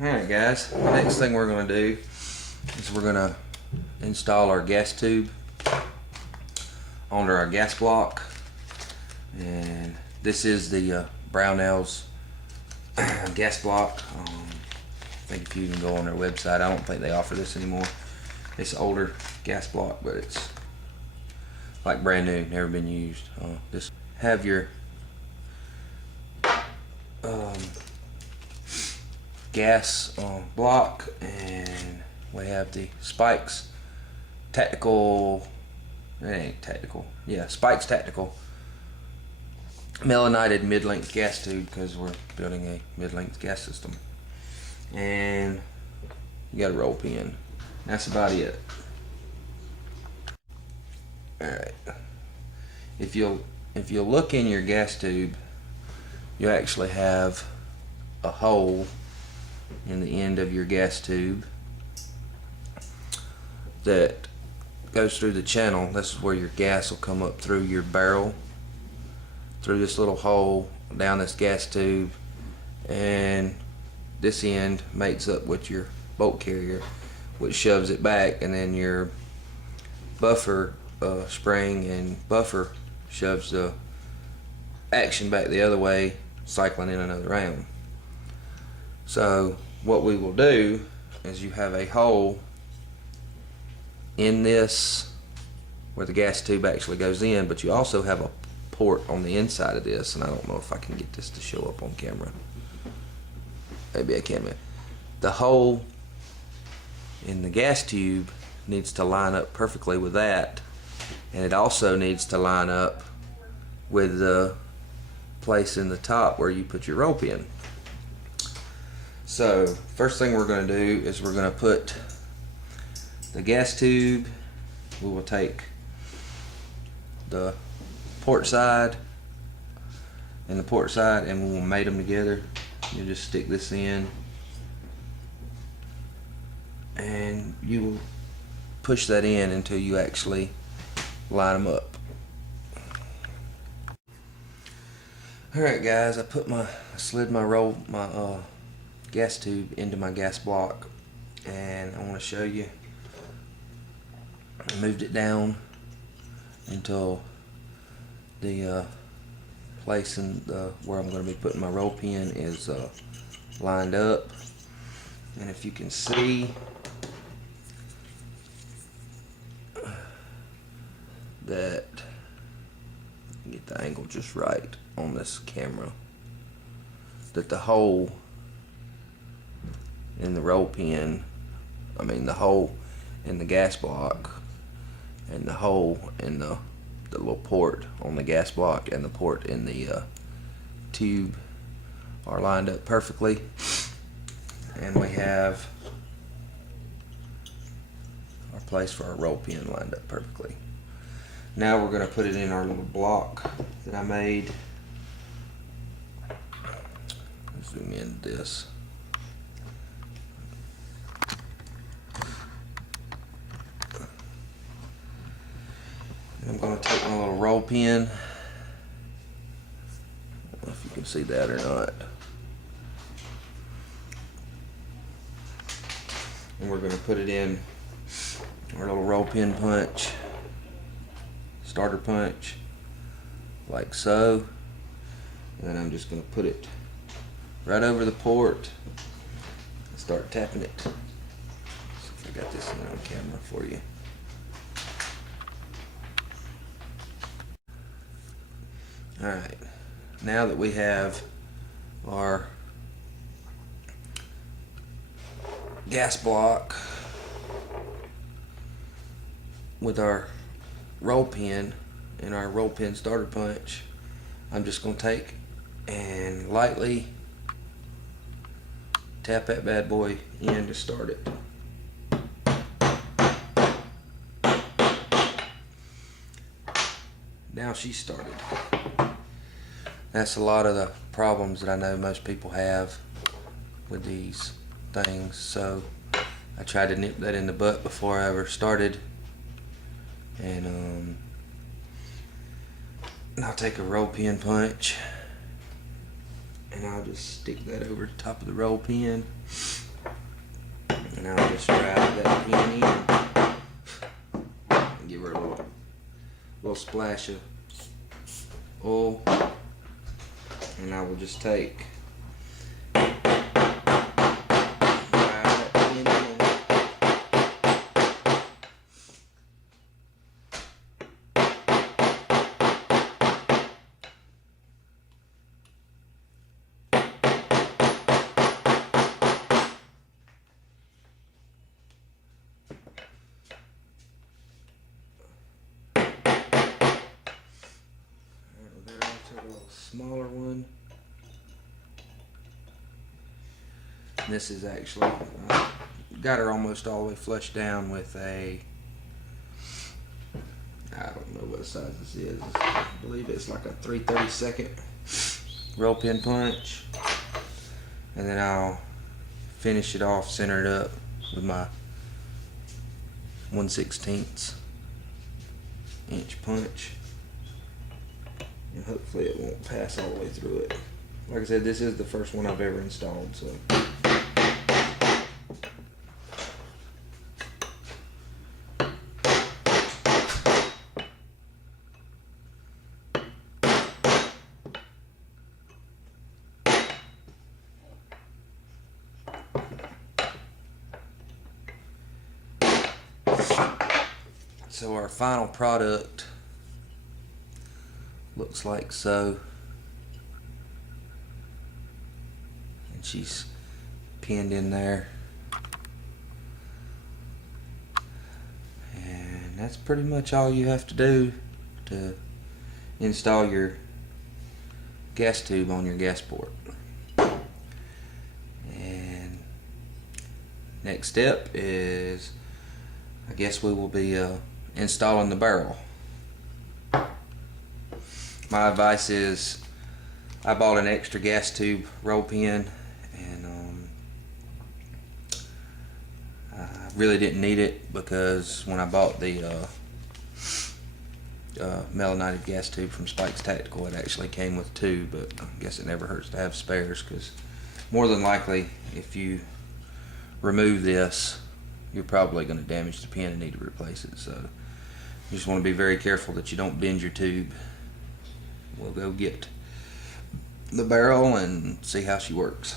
Alright guys, the next thing we're going to do is we're going to install our gas tube onto our gas block. And this is the Brownells gas block. I think if you can go on their website, I don't think they offer this anymore. It's an older gas block, but it's like brand new, never been used. Just have your gas block, and we have the Spikes Tactical, it ain't tactical, yeah, Spikes Tactical melanated mid-length gas tube, because we're building a mid-length gas system. And you got a roll pin. That's about it. Alright, if you'll look in your gas tube, you actually have a hole in the end of your gas tube that goes through the channel. This is where your gas will come up through your barrel, through this little hole down this gas tube, and this end mates up with your bolt carrier, which shoves it back, and then your buffer spring and buffer shoves the action back the other way, cycling in another round. So what we will do is you have a hole in this where the gas tube actually goes in, but you also have a port on the inside of this, and I don't know if I can get this to show up on camera. Maybe I can. The hole in the gas tube needs to line up perfectly with that, and it also needs to line up with the place in the top where you put your rope in. So first thing we're going to do is we're going to put the gas tube, we will take the port side and the port side, and we will mate them together. You just stick this in, and you will push that in until you actually line them up. Alright guys, I slid my gas tube into my gas block, and I want to show you. I moved it down until the place in where I'm going to be putting my roll pin is lined up, and if you can see that, get the angle just right on this camera, that the hole in the roll pin, the hole in the gas block, and the hole in the little port on the gas block and the port in the tube are lined up perfectly, and we have our place for our roll pin lined up perfectly. Now we're going to put it in our little block that I made. Let's zoom in this. I'm going to take my little roll pin. I don't know if you can see that or not. And we're going to put it in our little roll pin punch, starter punch, like so. And then I'm just going to put it right over the port and start tapping it. See if I got this on camera for you. Alright, now that we have our gas block with our roll pin and our roll pin starter punch, I'm just going to take and lightly tap that bad boy in to start it. Now she started. That's a lot of the problems that I know most people have with these things, so I tried to nip that in the butt before I ever started. And I'll take a roll pin punch and I'll just stick that over the top of the roll pin And I'll just drive that pin in and give her a little splash of oil, and I will just take a little smaller one. And this is actually got her almost all the way flushed down with a, I don't know what size this is. I believe it's like a 3/32 roll pin punch. And then I'll finish it off, center it up with my 1/16 inch punch. And hopefully it won't pass all the way through it. Like I said, this is the first one I've ever installed, so. So our final product looks like so, and she's pinned in there, and that's pretty much all you have to do to install your gas tube on your gas port. And next step is, I guess we will be installing the barrel. My advice is, I bought an extra gas tube roll pin, and I really didn't need it, because when I bought the melanated gas tube from Spike's Tactical, it actually came with two, but I guess it never hurts to have spares, because more than likely, if you remove this, you're probably going to damage the pin and need to replace it. So you just want to be very careful that you don't bend your tube. We'll go get the barrel and see how she works.